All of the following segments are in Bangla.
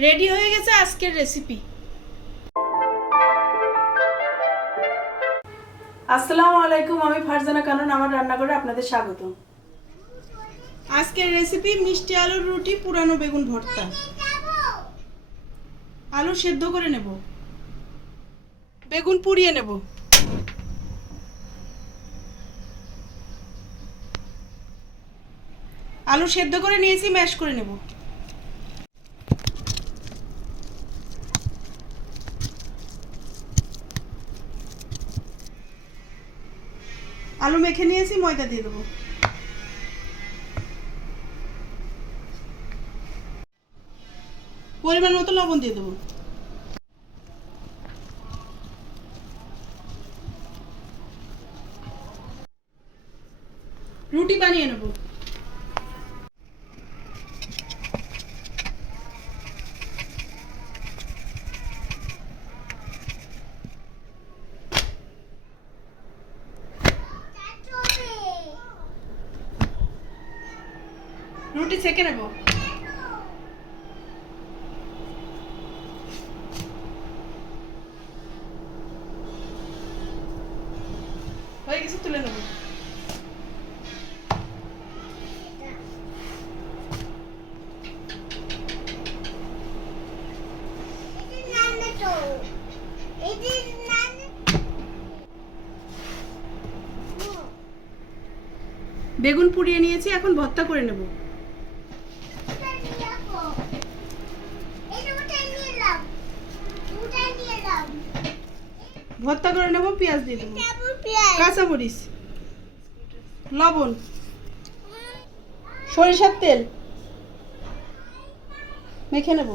রেডি হয়ে গেছে আজকের রেসিপি। আসসালামু আলাইকুম, আমি ফারজানা কানন, আমার রান্নাঘরে আপনাদের স্বাগত। আজকের রেসিপি মিষ্টি আলুর রুটি, পুরানো বেগুন ভর্তা। আলু সেদ্ধ করে নেব, বেগুন পুড়িয়ে নেব। আলু সেদ্ধ করে নিয়েছি, ম্যাশ করে নেব। আলু মেখে নিয়েছি, ময়দা দিয়ে দেবো। পরিমাণ মতো লবণ দিয়ে দেবো। রুটি বানিয়ে নেব। রুটি সেঁকে নেব। হয়ে গেছে, তুলে নেব। বেগুন পুড়িয়ে নিয়েছি, এখন ভর্তা করে নেব। ভর্তা করে নেব, পেঁয়াজ দিয়ে দেবো, কাঁচামরিচ, লবণ, সরিষার তেল মেখে নেব।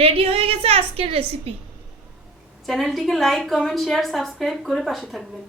রেডি হয়ে গেছে আজকের রেসিপি। চ্যানেলটিকে লাইক, কমেন্ট, শেয়ার, সাবস্ক্রাইব করে পাশে থাকবেন।